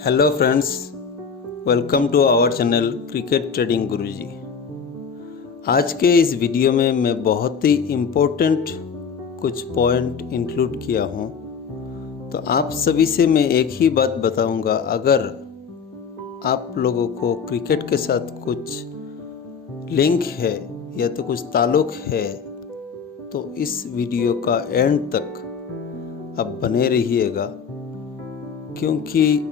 Hello friends, welcome to our channel cricket trading Guruji. आज के इस वीडियो में मैं बहुत ही इम्पोर्टेंट कुछ पॉइंट इंक्लूड किया हूँ। तो आप सभी से मैं एक ही बात बताऊँगा, अगर आप लोगों को क्रिकेट के साथ कुछ लिंक है या तो कुछ ताल्लुक़ है तो इस वीडियो का एंड तक आप बने रहिएगा, क्योंकि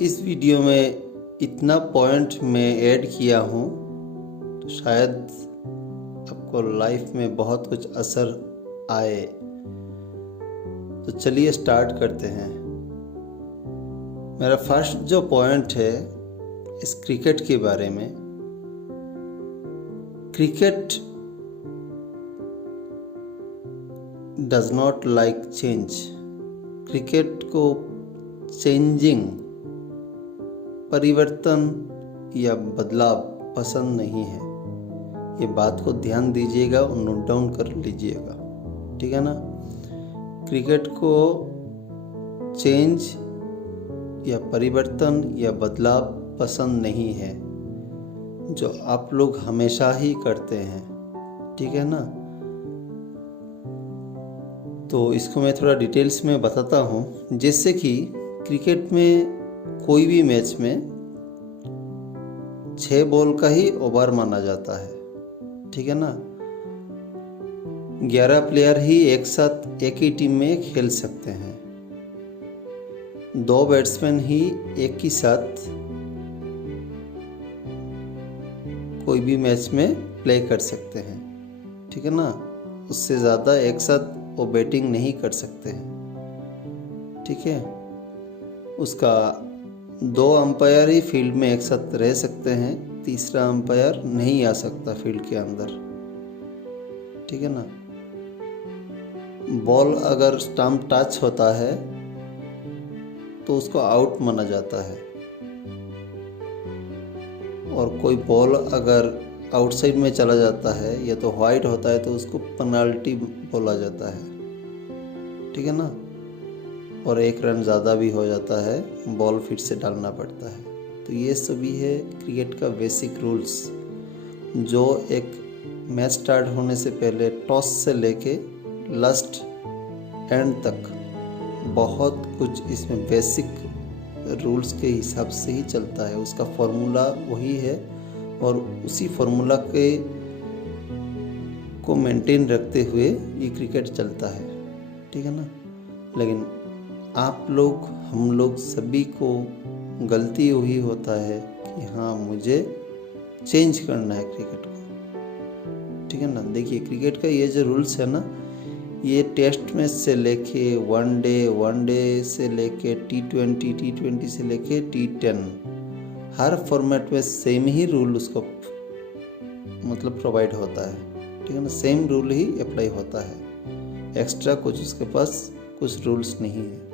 इस वीडियो में इतना पॉइंट मैं ऐड किया हूँ तो शायद आपको लाइफ में बहुत कुछ असर आए। तो चलिए स्टार्ट करते हैं। मेरा फर्स्ट जो पॉइंट है इस क्रिकेट के बारे में, cricket does not like change. Cricket को चेंजिंग, परिवर्तन या बदलाव पसंद नहीं है। ये बात को ध्यान दीजिएगा और नोट डाउन कर लीजिएगा, ठीक है ना। क्रिकेट को चेंज या परिवर्तन या बदलाव पसंद नहीं है, जो आप लोग हमेशा ही करते हैं, ठीक है ना। तो इसको मैं थोड़ा डिटेल्स में बताता हूँ। जैसे कि क्रिकेट में कोई भी मैच में 6 बॉल का ही ओवर माना जाता है, ठीक है ना। 11 प्लेयर ही एक साथ एक ही टीम में खेल सकते हैं। 2 बैट्समैन ही एक ही साथ कोई भी मैच में प्ले कर सकते हैं, ठीक है ना। उससे ज़्यादा एक साथ वो बैटिंग नहीं कर सकते हैं, ठीक है। उसका 2 अंपायर ही फील्ड में एक साथ रह सकते हैं, तीसरा अंपायर नहीं आ सकता फील्ड के अंदर, ठीक है ना। बॉल अगर स्टंप टच होता है तो उसको आउट माना जाता है, और कोई बॉल अगर आउटसाइड में चला जाता है या तो वाइड होता है तो उसको पेनल्टी बोला जाता है, ठीक है ना। और 1 रन ज़्यादा भी हो जाता है, बॉल फिर से डालना पड़ता है। तो ये सभी है क्रिकेट का बेसिक रूल्स, जो एक मैच स्टार्ट होने से पहले टॉस से लेके लास्ट एंड तक बहुत कुछ इसमें बेसिक रूल्स के हिसाब से ही चलता है। उसका फॉर्मूला वही है और उसी फॉर्मूला के को मेंटेन रखते हुए ये क्रिकेट चलता है, ठीक है ना। लेकिन आप लोग, हम लोग सभी को गलती वही होता है कि हाँ, मुझे चेंज करना है क्रिकेट को, ठीक है ना। देखिए, क्रिकेट का ये जो रूल्स है ना, ये टेस्ट मैच से लेके वनडे से लेके T20 से लेके T10, हर फॉर्मेट में सेम ही रूल उसको मतलब प्रोवाइड होता है, ठीक है ना। सेम रूल ही अप्लाई होता है, एक्स्ट्रा कुछ उसके पास कुछ रूल्स नहीं है।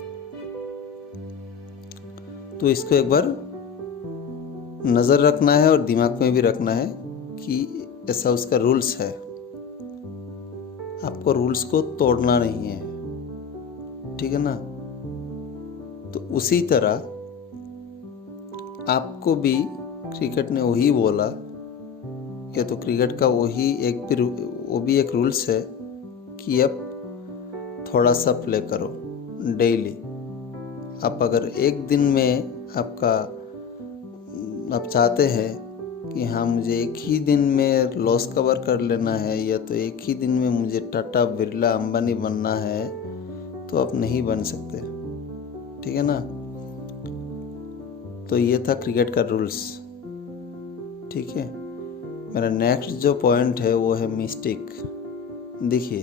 तो इसको एक बार नज़र रखना है और दिमाग में भी रखना है कि ऐसा उसका रूल्स है। आपको रूल्स को तोड़ना नहीं है, ठीक है ना। तो उसी तरह आपको भी क्रिकेट ने वही बोला, या तो क्रिकेट का वही वो भी एक रूल्स है कि अब थोड़ा सा प्ले करो डेली। आप अगर एक दिन में आप चाहते हैं कि हाँ, मुझे एक ही दिन में लॉस कवर कर लेना है, या तो एक ही दिन में मुझे टाटा बिरला अंबानी बनना है, तो आप नहीं बन सकते, ठीक है ना। तो ये था क्रिकेट का रूल्स, ठीक है। मेरा नेक्स्ट जो पॉइंट है वो है मिस्टेक। देखिए,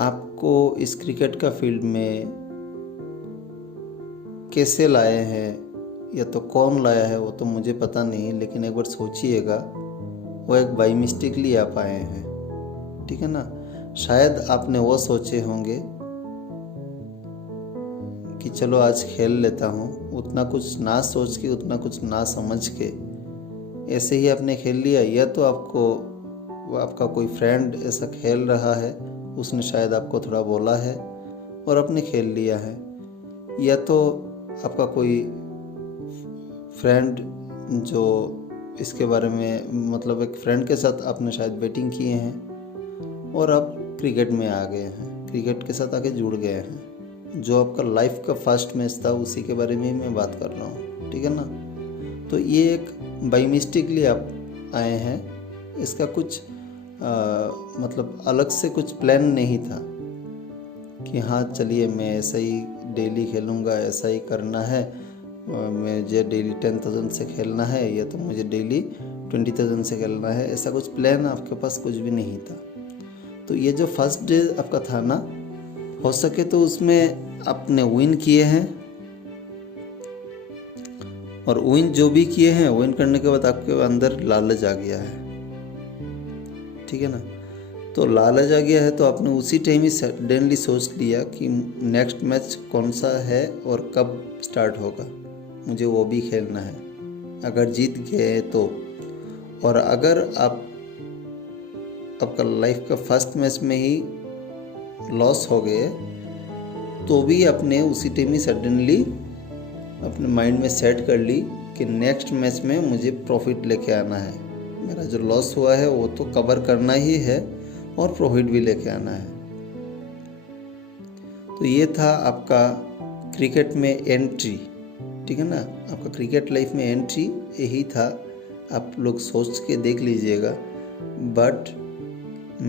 आपको इस क्रिकेट का फील्ड में कैसे लाए हैं या तो कौन लाया है वो तो मुझे पता नहीं, लेकिन एक बार सोचिएगा, वो एक बाई मिस्टेकली आप आए हैं, ठीक है ना। शायद आपने वो सोचे होंगे कि चलो आज खेल लेता हूँ, उतना कुछ ना सोच के, उतना कुछ ना समझ के ऐसे ही आपने खेल लिया, या तो आपका कोई फ्रेंड ऐसा खेल रहा है, उसने शायद आपको थोड़ा बोला है और आपने खेल लिया है, या तो आपका कोई फ्रेंड जो इसके बारे में मतलब एक फ्रेंड के साथ आपने शायद बैटिंग किए हैं और आप क्रिकेट में आ गए हैं, क्रिकेट के साथ आके जुड़ गए हैं। जो आपका लाइफ का फर्स्ट मैच था उसी के बारे में मैं बात कर रहा हूँ, ठीक है ना। तो ये एक बाई मिस्टेकली आप आए हैं, इसका कुछ मतलब अलग से कुछ प्लान नहीं था कि हाँ चलिए मैं ऐसा ही डेली खेलूँगा, ऐसा ही करना है, मुझे डेली 10,000 से खेलना है या तो मुझे डेली 20,000 से खेलना है। ऐसा कुछ प्लान आपके पास कुछ भी नहीं था। तो ये जो फर्स्ट डे आपका था ना, हो सके तो उसमें आपने विन किए हैं, और विन जो भी किए हैं, विन करने के बाद आपके अंदर लालच आ गया है, ठीक है ना। तो लालच आ गया है तो आपने उसी टाइम ही सडनली सोच लिया कि नेक्स्ट मैच कौन सा है और कब स्टार्ट होगा, मुझे वो भी खेलना है। अगर जीत गए तो, और अगर आपका लाइफ का फर्स्ट मैच में ही लॉस हो गए तो भी आपने उसी टाइम ही सडनली अपने माइंड में सेट कर ली कि नेक्स्ट मैच में मुझे प्रॉफिट लेके आना है, मेरा जो लॉस हुआ है वो तो कवर करना ही है और प्रॉफिट भी लेके आना है। तो ये था आपका क्रिकेट में एंट्री, ठीक है ना। आपका क्रिकेट लाइफ में एंट्री यही था, आप लोग सोच के देख लीजिएगा। बट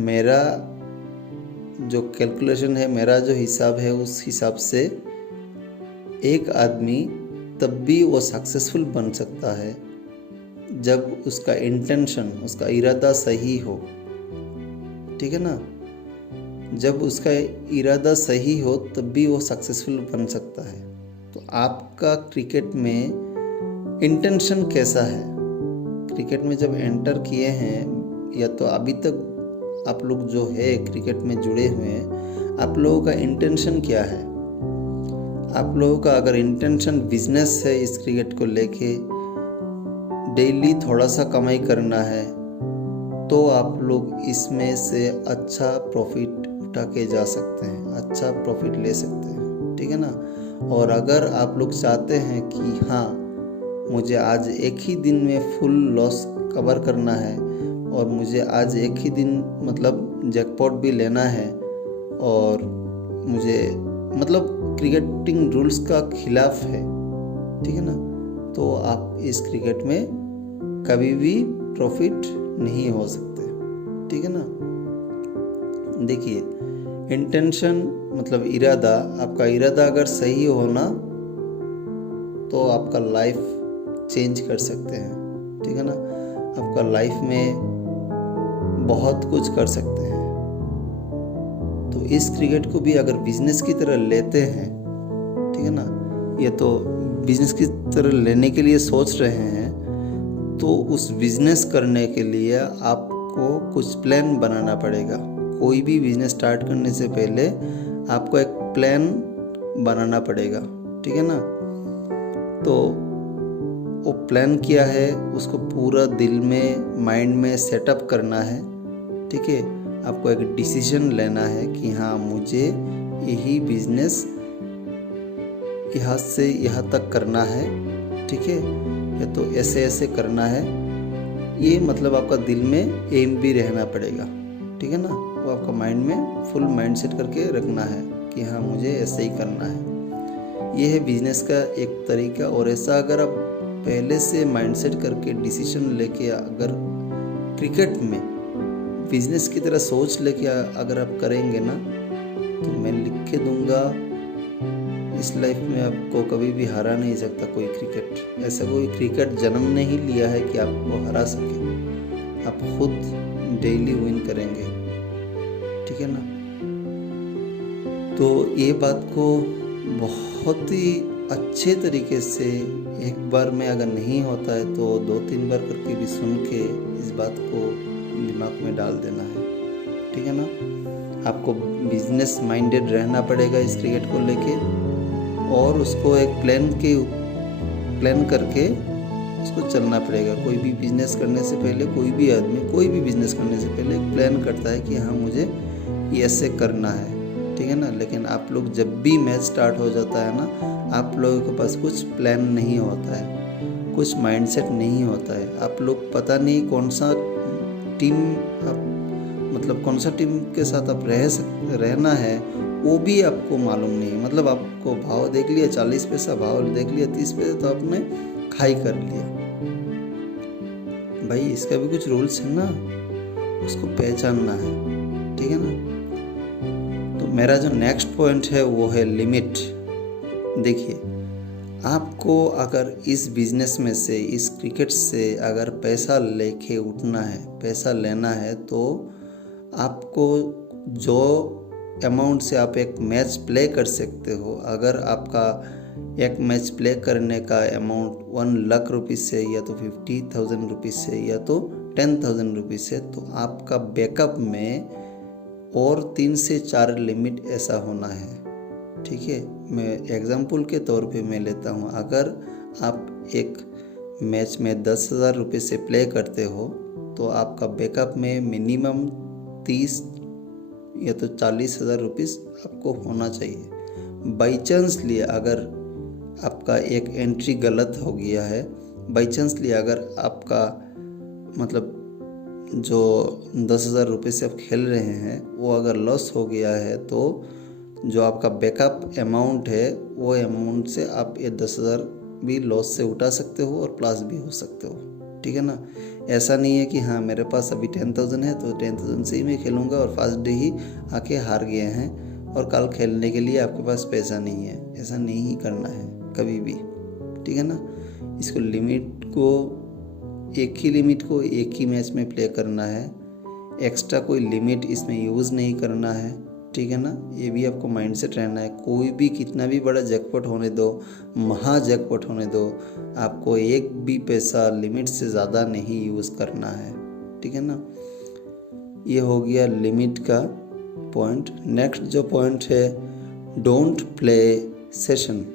मेरा जो कैलकुलेशन है, मेरा जो हिसाब है, उस हिसाब से एक आदमी तब भी वो सक्सेसफुल बन सकता है जब उसका इंटेंशन, उसका इरादा सही हो, ठीक है ना। जब उसका इरादा सही हो तब भी वो सक्सेसफुल बन सकता है। तो आपका क्रिकेट में इंटेंशन कैसा है? क्रिकेट में जब एंटर किए हैं या तो अभी तक आप लोग जो है क्रिकेट में जुड़े हुए हैं, आप लोगों का इंटेंशन क्या है? आप लोगों का अगर इंटेंशन बिजनेस है, इस क्रिकेट को लेके डेली थोड़ा सा कमाई करना है, तो आप लोग इसमें से अच्छा प्रॉफिट उठा के जा सकते हैं, अच्छा प्रॉफिट ले सकते हैं, ठीक है ना। और अगर आप लोग चाहते हैं कि हाँ मुझे आज एक ही दिन में फुल लॉस कवर करना है और मुझे आज एक ही दिन मतलब जैकपॉट भी लेना है, और मुझे मतलब क्रिकेटिंग रूल्स का खिलाफ है, ठीक है ना, तो आप इस क्रिकेट में कभी भी प्रॉफिट नहीं हो सकते, ठीक है ना। देखिए, इंटेंशन मतलब इरादा, आपका इरादा अगर सही हो ना तो आपका लाइफ चेंज कर सकते हैं, ठीक है ना। आपका लाइफ में बहुत कुछ कर सकते हैं। तो इस क्रिकेट को भी अगर बिजनेस की तरह लेते हैं, ठीक है ना, ये तो बिजनेस की तरह लेने के लिए सोच रहे हैं, तो उस बिजनेस करने के लिए आपको कुछ प्लान बनाना पड़ेगा। कोई भी बिजनेस स्टार्ट करने से पहले आपको एक प्लान बनाना पड़ेगा, ठीक है ना। तो वो प्लान क्या है उसको पूरा दिल में, माइंड में सेटअप करना है, ठीक है। आपको एक डिसीजन लेना है कि हाँ मुझे यही बिजनेस यहाँ से यहाँ तक करना है, ठीक है, या तो ऐसे ऐसे करना है। ये मतलब आपका दिल में एम भी रहना पड़ेगा, ठीक है ना। वो आपका माइंड में फुल माइंड सेट करके रखना है कि हाँ मुझे ऐसे ही करना है। ये है बिजनेस का एक तरीका। और ऐसा अगर आप पहले से माइंड सेट करके डिसीजन लेके अगर क्रिकेट में बिजनेस की तरह सोच लेके अगर आप करेंगे ना, तो मैं लिख के दूंगा इस लाइफ में आपको कभी भी हरा नहीं सकता कोई क्रिकेट। ऐसा कोई क्रिकेट जन्म नहीं लिया है कि आपको हरा सके। आप खुद डेली विन करेंगे, ठीक है ना। तो ये बात को बहुत ही अच्छे तरीके से एक बार में अगर नहीं होता है तो 2-3 बार करके भी सुन के इस बात को दिमाग में डाल देना है, ठीक है ना। आपको बिजनेस माइंडेड रहना पड़ेगा इस क्रिकेट को लेके, और उसको एक प्लान करके उसको चलना पड़ेगा। कोई भी बिजनेस करने से पहले, कोई भी आदमी कोई भी बिजनेस करने से पहले एक प्लान करता है कि हाँ मुझे ये ऐसे करना है, ठीक है ना। लेकिन आप लोग जब भी मैच स्टार्ट हो जाता है ना, आप लोगों के पास कुछ प्लान नहीं होता है, कुछ माइंडसेट नहीं होता है। आप लोग पता नहीं कौन सा टीम आप मतलब कौन सा टीम के साथ आप रहना है वो भी आपको मालूम नहीं। मतलब आपको भाव देख लिया 40 पैसा, भाव देख लिया 30 पैसा, तो आपने खाई कर लिया। भाई इसका भी कुछ रूल्स है ना, उसको पहचानना है, ठीक है ना। तो मेरा जो नेक्स्ट पॉइंट है वो है लिमिट। देखिए, आपको अगर इस बिजनेस में से, इस क्रिकेट से अगर पैसा लेके उठना है, पैसा लेना है, तो आपको जो अमाउंट से आप एक मैच प्ले कर सकते हो, अगर आपका एक मैच प्ले करने का अमाउंट 1 लाख रुपीज़ से, या तो 50,000 रुपीज़ से, या तो 10,000 रुपीज़ से, तो आपका बैकअप में और 3 से 4 लिमिट ऐसा होना है, ठीक है। मैं एग्जाम्पल के तौर पे मैं लेता हूँ, अगर आप एक मैच में 10,000 रुपये से प्ले करते हो तो आपका बैकअप में मिनिमम 30 या तो 40,000 रुपीज़ आपको होना चाहिए। बाई चांस लिए अगर आपका एक एंट्री गलत हो गया है, बाई चांस लिए अगर आपका मतलब जो 10,000 रुपये से आप खेल रहे हैं वो अगर लॉस हो गया है, तो जो आपका बैकअप अमाउंट है वो अमाउंट से आप ये 10,000 भी लॉस से उठा सकते हो और प्लस भी हो सकते हो, ठीक है ना। ऐसा नहीं है कि हाँ मेरे पास अभी 10,000 है तो 10,000 से ही मैं खेलूँगा और फर्स्ट डे ही आके हार गए हैं और कल खेलने के लिए आपके पास पैसा नहीं है। ऐसा नहीं करना है कभी भी, ठीक है ना। इसको लिमिट को एक ही मैच में प्ले करना है, एक्स्ट्रा कोई लिमिट इसमें यूज़ नहीं करना है, ठीक है ना। ये भी आपको माइंडसेट रहना है। कोई भी कितना भी बड़ा जैकपॉट होने दो, महा जैकपॉट होने दो, आपको एक भी पैसा लिमिट से ज़्यादा नहीं यूज़ करना है, ठीक है ना। ये हो गया लिमिट का पॉइंट। नेक्स्ट जो पॉइंट है, डोंट प्ले सेशन।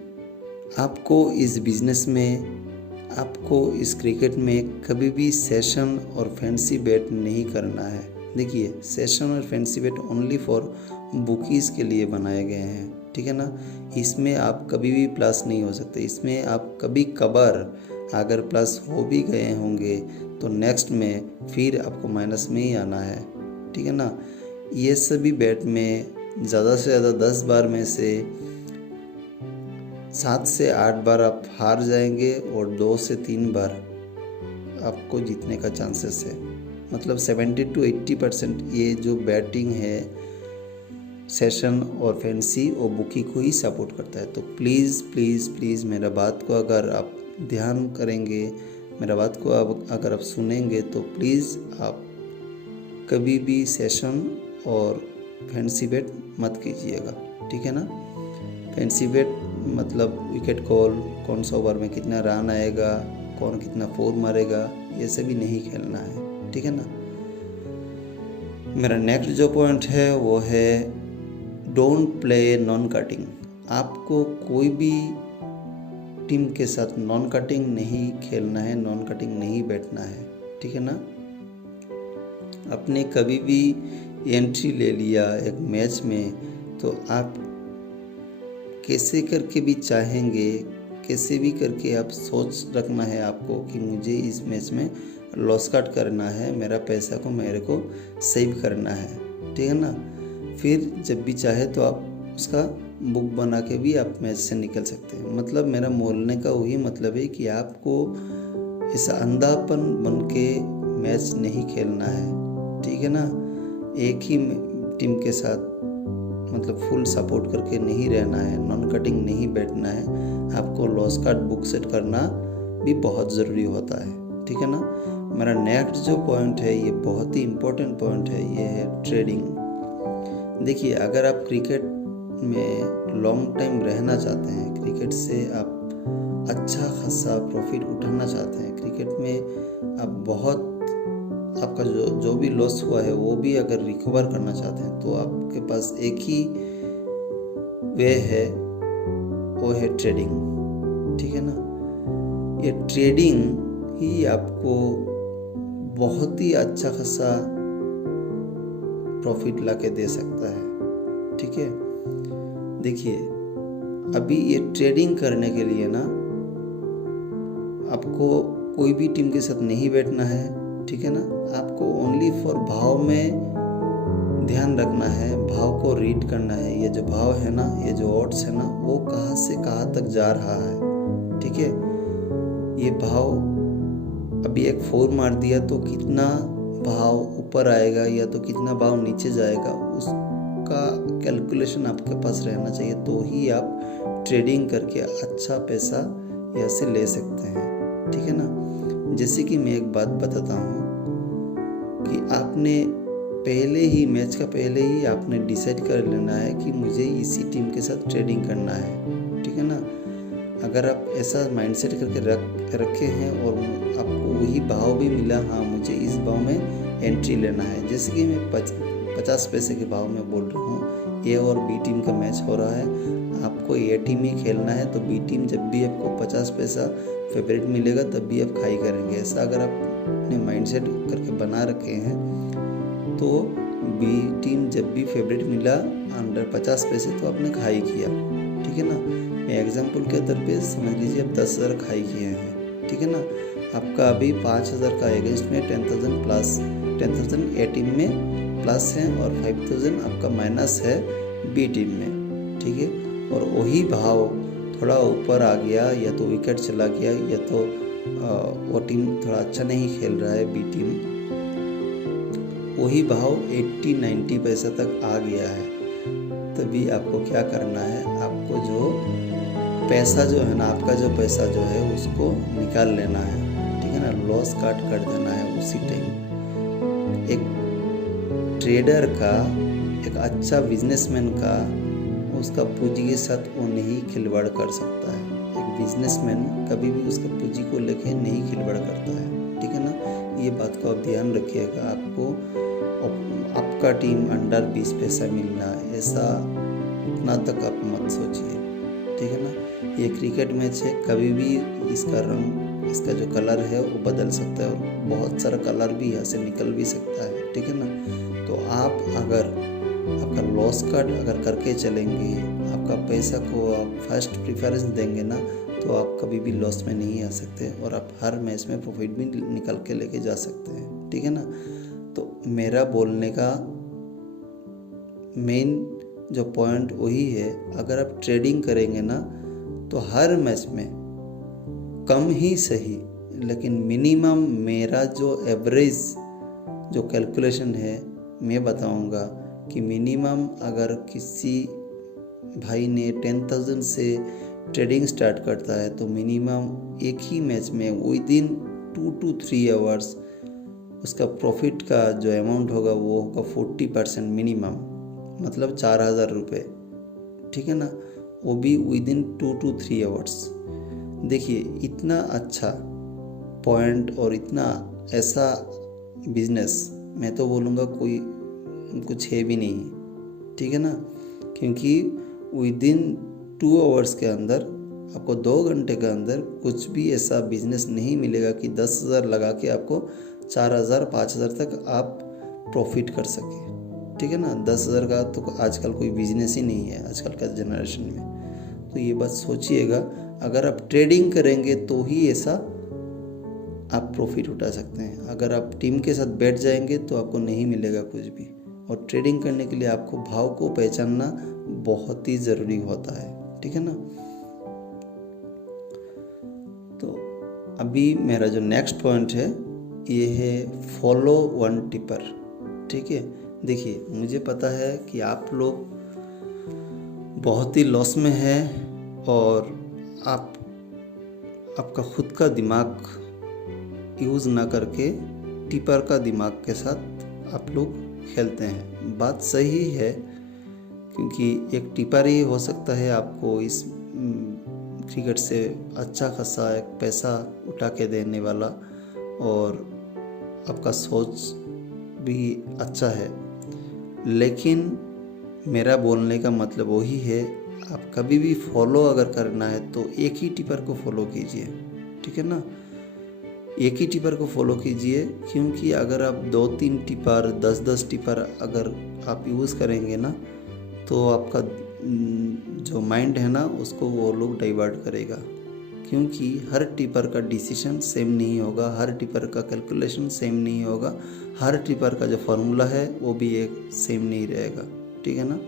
आपको इस बिज़नेस में, आपको इस क्रिकेट में कभी भी सेशन और फैंसी बेट नहीं करना है। देखिए, सेशन और फैंसी बेट ओनली फॉर बुकीज़ के लिए बनाए गए हैं, ठीक है ना। इसमें आप कभी भी प्लस नहीं हो सकते। इसमें आप कभी कभार अगर प्लस हो भी गए होंगे तो नेक्स्ट में फिर आपको माइनस में ही आना है, ठीक है ना। ये सभी बेट में ज़्यादा से ज़्यादा 10 बार में से 7 से 8 बार आप हार जाएंगे और 2 से 3 बार आपको जीतने का चांसेस है। मतलब 70 to 80% ये जो बैटिंग है सेशन और फैंसी और बुकी को ही सपोर्ट करता है। तो प्लीज़ प्लीज़ प्लीज़ मेरा बात को अगर आप ध्यान करेंगे, मेरा बात को अगर आप सुनेंगे, तो प्लीज़ आप कभी भी सेशन और फैंसी बेट मत कीजिएगा, ठीक है ना। फैंसी बेट मतलब विकेट कॉल, कौन सा ओवर में कितना रन आएगा, कौन कितना 4 मारेगा, ये सभी नहीं खेलना है, ठीक है ना। मेरा नेक्स्ट जो पॉइंट है वो है डोंट प्ले नॉन कटिंग। आपको कोई भी टीम के साथ नॉन कटिंग नहीं खेलना है, नॉन कटिंग नहीं बैठना है, ठीक है ना। आपने कभी भी एंट्री ले लिया एक मैच में तो आप कैसे करके भी चाहेंगे, कैसे भी करके आप सोच रखना है आपको कि मुझे इस मैच में लॉस कट करना है, मेरा पैसा को मेरे को सेव करना है, ठीक है ना। फिर जब भी चाहे तो आप उसका बुक बना के भी आप मैच से निकल सकते हैं। मतलब मेरा बोलने का वही मतलब है कि आपको ऐसा अंधापन बन के मैच नहीं खेलना है, ठीक है ना। एक ही टीम के साथ मतलब फुल सपोर्ट करके नहीं रहना है, नॉन कटिंग नहीं बैठना है। आपको लॉस कार्ड बुक सेट करना भी बहुत ज़रूरी होता है, ठीक है ना। मेरा नेक्स्ट जो पॉइंट है ये बहुत ही इम्पोर्टेंट पॉइंट है, ये है ट्रेडिंग। देखिए, अगर आप क्रिकेट में लॉन्ग टाइम रहना चाहते हैं, क्रिकेट से आप अच्छा खासा प्रॉफिट उठाना चाहते हैं, क्रिकेट में आप बहुत आपका जो भी लॉस हुआ है वो भी अगर रिकवर करना चाहते हैं, तो आपके पास एक ही वे है, वो है ट्रेडिंग, ठीक है ना। ये ट्रेडिंग ही आपको बहुत ही अच्छा खासा प्रॉफिट ला के दे सकता है, ठीक है। देखिए, अभी ये ट्रेडिंग करने के लिए ना आपको कोई भी टीम के साथ नहीं बैठना है, ठीक है ना। आपको ओनली फॉर भाव में ध्यान रखना है, भाव को रीड करना है। ये जो भाव है ना, ये जो ऑड्स है ना, वो कहाँ से कहाँ तक जा रहा है, ठीक है। ये भाव अभी एक 4 मार दिया तो कितना भाव ऊपर आएगा या तो कितना भाव नीचे जाएगा, उसका कैलकुलेशन आपके पास रहना चाहिए, तो ही आप ट्रेडिंग करके अच्छा पैसा यहाँ से ले सकते हैं, ठीक है ना। जैसे कि मैं एक बात बताता हूँ कि आपने पहले ही मैच का पहले ही आपने डिसाइड कर लेना है कि मुझे इसी टीम के साथ ट्रेडिंग करना है, ठीक है ना। अगर आप ऐसा माइंडसेट करके रखे हैं और आपको वही भाव भी मिला, हाँ मुझे इस भाव में एंट्री लेना है, जैसे कि मैं 50 पैसे के भाव में बोल रहा हूँ, ए और बी टीम का मैच हो रहा है, आपको ए टीम ही खेलना है, तो बी टीम जब भी आपको 50 पैसा फेवरेट मिलेगा तब भी आप खाई करेंगे। ऐसा अगर आप अपने माइंडसेट करके बना रखे हैं तो बी टीम जब भी फेवरेट मिला अंडर 50 पैसे तो आपने खाई किया, ठीक है ना। मैं एग्जांपल के तौर पे समझ लीजिए आप 10,000 खाई किए हैं, ठीक है ना। आपका अभी 5,000 का अगेंस्ट में 10,000 प्लस 10,000 ए टीम में प्लस है और 5,000 आपका माइनस है बी टीम में, ठीक है। और वही भाव थोड़ा ऊपर आ गया या तो विकेट चला गया या तो वो टीम थोड़ा अच्छा नहीं खेल रहा है बी टीम, वही भाव 80-90 पैसा तक आ गया है, तभी आपको क्या करना है, आपको जो पैसा जो है ना, आपका जो पैसा जो है उसको निकाल लेना है, ठीक है ना। लॉस काट कर देना है उसी टाइम। एक ट्रेडर का, एक अच्छा बिजनेसमैन का, उसका पूंजी के साथ वो नहीं खिलवाड़ कर सकता है। एक बिजनेसमैन कभी भी उसका पूंजी को लेके नहीं खिलवाड़ करता है, ठीक है ना। ये बात को आप ध्यान रखिएगा। आपको आपका टीम अंडर 20 पैसा मिलना, ऐसा इतना तक आप मत सोचिए, ठीक है ना। ये क्रिकेट मैच है, कभी भी इसका रंग, इसका जो कलर है वो बदल सकता है और बहुत सारा कलर भी यहाँ से निकल भी सकता है, ठीक है ना। तो आप अगर आपका लॉस कट अगर करके चलेंगे, आपका पैसा को आप फर्स्ट प्रेफरेंस देंगे ना, तो आप कभी भी लॉस में नहीं आ सकते और आप हर मैच में प्रॉफिट भी निकल के लेके जा सकते हैं, ठीक है ना। तो मेरा बोलने का मेन जो पॉइंट वही है, अगर आप ट्रेडिंग करेंगे ना तो हर मैच में कम ही सही लेकिन मिनिमम, मेरा जो एवरेज जो कैलकुलेशन है मैं बताऊंगा कि मिनिमम अगर किसी भाई ने 10,000 से ट्रेडिंग स्टार्ट करता है तो मिनिमम एक ही मैच में विद इन 2 to 3 आवर्स उसका प्रॉफिट का जो अमाउंट होगा वो होगा 40% मिनिमम, मतलब 4,000 रुपये, ठीक है ना। वो भी विद इन 2 to 3 आवर्स। देखिए इतना अच्छा पॉइंट और इतना ऐसा बिजनेस मैं तो बोलूँगा कोई कुछ है भी नहीं, ठीक है ना। क्योंकि विद इन 2 आवर्स के अंदर आपको 2 घंटे के अंदर कुछ भी ऐसा बिजनेस नहीं मिलेगा कि 10,000 लगा के आपको 4,000 5,000 तक आप प्रॉफिट कर सके, ठीक है ना। 10,000 का तो आजकल कोई बिजनेस ही नहीं है आजकल का जनरेशन में। तो ये बात सोचिएगा, अगर आप ट्रेडिंग करेंगे तो ही ऐसा आप प्रॉफिट उठा सकते हैं। अगर आप टीम के साथ बैठ जाएंगे तो आपको नहीं मिलेगा कुछ भी। और ट्रेडिंग करने के लिए आपको भाव को पहचानना बहुत ही ज़रूरी होता है, ठीक है ना। तो अभी मेरा जो नेक्स्ट पॉइंट है ये है फॉलो वन टिपर, ठीक है। देखिए मुझे पता है कि आप लोग बहुत ही लॉस में हैं और आपका खुद का दिमाग यूज़ ना करके टिपर का दिमाग के साथ आप लोग खेलते हैं। बात सही है, क्योंकि एक टिपर ही हो सकता है आपको इस क्रिकेट से अच्छा खासा एक पैसा उठा के देने वाला, और आपका सोच भी अच्छा है। लेकिन मेरा बोलने का मतलब वही है, आप कभी भी फॉलो अगर करना है तो एक ही टिपर को फॉलो कीजिए, ठीक है ना। एक ही टिपर को फॉलो कीजिए, क्योंकि अगर आप 2-3 टिपर 10-10 टिपर अगर आप यूज़ करेंगे ना तो आपका जो माइंड है ना उसको वो लोग डाइवर्ट करेगा, क्योंकि हर टिपर का डिसीजन सेम नहीं होगा, हर टिपर का कैलकुलेशन सेम नहीं होगा, हर टिपर का जो फार्मूला है वो भी एक सेम नहीं रहेगा, ठीक है ना।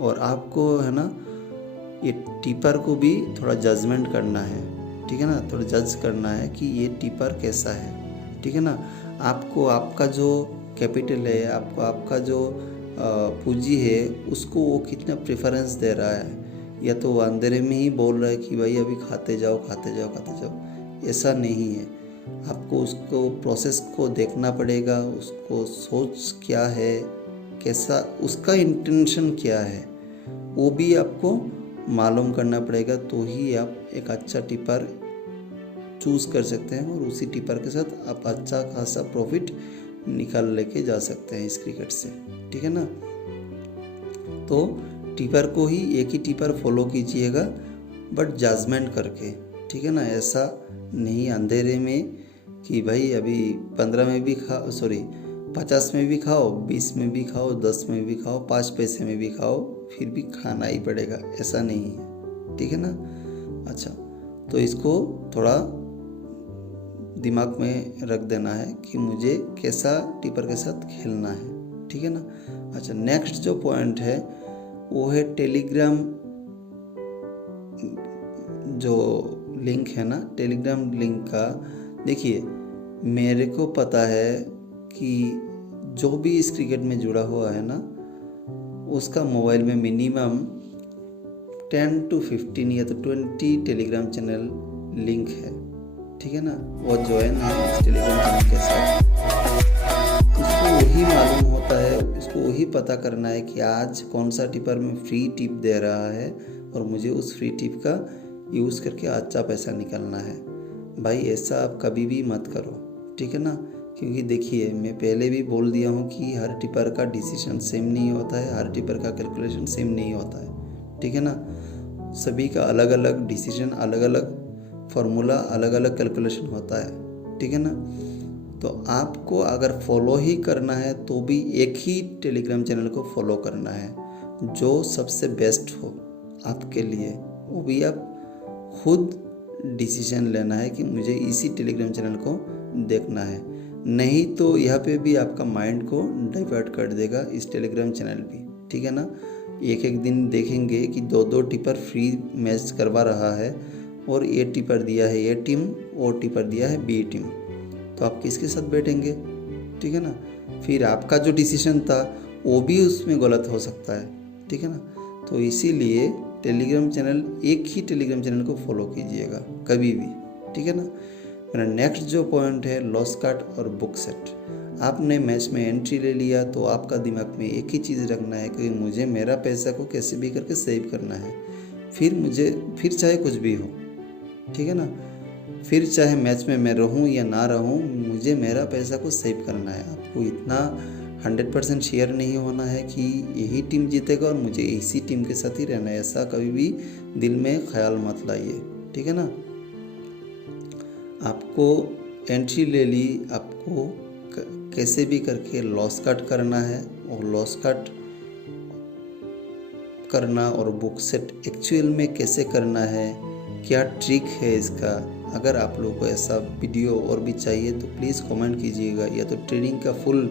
और आपको है ना ये टिपर को भी थोड़ा जजमेंट करना है, ठीक है ना, थोड़ा जज करना है कि ये टिपर कैसा है, ठीक है ना। आपको आपका जो कैपिटल है, आपको आपका जो पूंजी है, उसको वो कितना प्रेफरेंस दे रहा है, या तो वो अंधेरे में ही बोल रहा है कि भाई अभी खाते जाओ खाते जाओ खाते जाओ, ऐसा नहीं है। आपको उसको प्रोसेस को देखना पड़ेगा, उसको सोच क्या है, कैसा उसका इंटेंशन क्या है, वो भी आपको मालूम करना पड़ेगा, तो ही आप एक अच्छा टिपर चूज़ कर सकते हैं और उसी टिपर के साथ आप अच्छा खासा प्रॉफिट निकाल लेके जा सकते हैं इस क्रिकेट से, ठीक है ना। तो टिपर को ही एक ही टिपर फॉलो कीजिएगा, बट जजमेंट करके, ठीक है ना। ऐसा नहीं अंधेरे में कि भाई अभी 15 में भी खाओ, सॉरी 50 में भी खाओ, 20 में भी खाओ, 10 में भी खाओ, 5 पैसे में भी खाओ, फिर भी खाना ही पड़ेगा, ऐसा नहीं है, ठीक है ना। अच्छा, तो इसको थोड़ा दिमाग में रख देना है कि मुझे कैसा टिपर के साथ खेलना है, ठीक है ना। अच्छा, नेक्स्ट जो पॉइंट है वो है टेलीग्राम जो लिंक है ना, टेलीग्राम लिंक का। देखिए, मेरे को पता है कि जो भी इस क्रिकेट में जुड़ा हुआ है ना, उसका मोबाइल में मिनिमम 10 to 15 या तो 20 टेलीग्राम चैनल लिंक है, ठीक है ना। वो ज्वाइन है इस टेलीग्राम चैनल के साथ, उसको वही मालूम होता है, उसको वही पता करना है कि आज कौन सा टिपर में फ्री टिप दे रहा है और मुझे उस फ्री टिप का यूज़ करके अच्छा पैसा निकालना है। भाई ऐसा आप कभी भी मत करो, ठीक है ना। क्योंकि देखिए, मैं पहले भी बोल दिया हूँ कि हर टिपर का डिसीजन सेम नहीं होता है, हर टिपर का कैलकुलेशन सेम नहीं होता है, ठीक है ना। सभी का अलग अलग डिसीजन, अलग अलग फार्मूला, अलग अलग कैलकुलेशन होता है, ठीक है ना। तो आपको अगर फॉलो ही करना है तो भी एक ही टेलीग्राम चैनल को फॉलो करना है जो सबसे बेस्ट हो आपके लिए, वो भी आप खुद डिसीजन लेना है कि मुझे इसी टेलीग्राम चैनल को देखना है। नहीं तो यहाँ पे भी आपका माइंड को डाइवर्ट कर देगा इस टेलीग्राम चैनल भी, ठीक है ना। एक एक दिन देखेंगे कि 2-2 टिपर फ्री मैच करवा रहा है और ये टिपर दिया है ए टीम और टिपर दिया है बी टीम, तो आप किसके साथ बैठेंगे, ठीक है ना। फिर आपका जो डिसीजन था वो भी उसमें गलत हो सकता है, ठीक है ना। तो इसीलिए टेलीग्राम चैनल, एक ही टेलीग्राम चैनल को फॉलो कीजिएगा कभी भी, ठीक है ना। मेरा नेक्स्ट जो पॉइंट है लॉस कट और बुक सेट। आपने मैच में एंट्री ले लिया तो आपका दिमाग में एक ही चीज़ रखना है कि मुझे मेरा पैसा को कैसे भी करके सेव करना है, फिर चाहे कुछ भी हो, ठीक है ना। फिर चाहे मैच में मैं रहूं या ना रहूं, मुझे मेरा पैसा को सेव करना है। आपको इतना 100% शेयर नहीं होना है कि यही टीम जीतेगा और मुझे इसी टीम के साथ ही रहना है, ऐसा कभी भी दिल में ख्याल मत लाइए, ठीक है ना। आपको एंट्री ले ली, आपको कैसे भी करके लॉस कट करना है, और लॉस कट करना और बुक सेट एक्चुअल में कैसे करना है, क्या ट्रिक है इसका। अगर आप लोगों को ऐसा वीडियो और भी चाहिए तो प्लीज़ कमेंट कीजिएगा, या तो ट्रेडिंग का फुल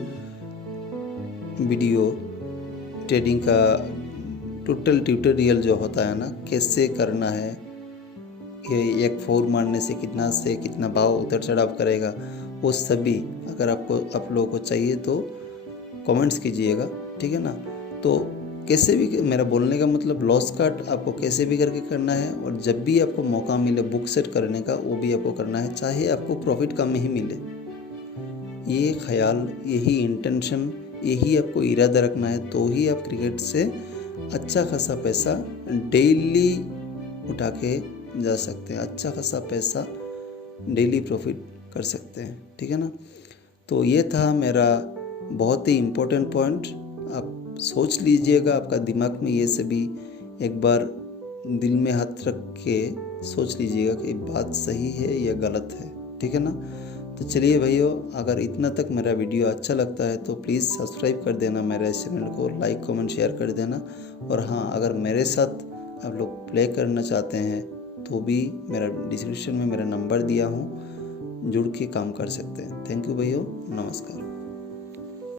वीडियो, ट्रेडिंग का टोटल ट्यूटोरियल जो होता है ना, कैसे करना है, ये एक फोर मारने से कितना भाव उतर चढ़ाव करेगा, वो सभी अगर आप लोगों को चाहिए तो कमेंट्स कीजिएगा, ठीक है ना। तो कैसे भी, मेरा बोलने का मतलब लॉस कट आपको कैसे भी करके करना है, और जब भी आपको मौका मिले बुक सेट करने का वो भी आपको करना है, चाहे आपको प्रॉफिट कम ही मिले। ये ख्याल, यही इंटेंशन, यही आपको इरादा रखना है, तो ही आप क्रिकेट से अच्छा खासा पैसा डेली उठा के जा सकते हैं, अच्छा खासा पैसा डेली प्रॉफिट कर सकते हैं, ठीक है ना। तो ये था मेरा बहुत ही इम्पोर्टेंट पॉइंट। आप सोच लीजिएगा, आपका दिमाग में ये सभी एक बार दिल में हाथ रख के सोच लीजिएगा कि बात सही है या गलत है, ठीक है ना। तो चलिए भाइयों, अगर इतना तक मेरा वीडियो अच्छा लगता है तो प्लीज़ सब्सक्राइब कर देना मेरे इस चैनल को, लाइक कमेंट शेयर कर देना। और हाँ, अगर मेरे साथ आप लोग प्ले करना चाहते हैं तो भी मेरा डिस्क्रिप्शन में मेरा नंबर दिया हूँ, जुड़ के काम कर सकते हैं। थैंक यू भैया, नमस्कार।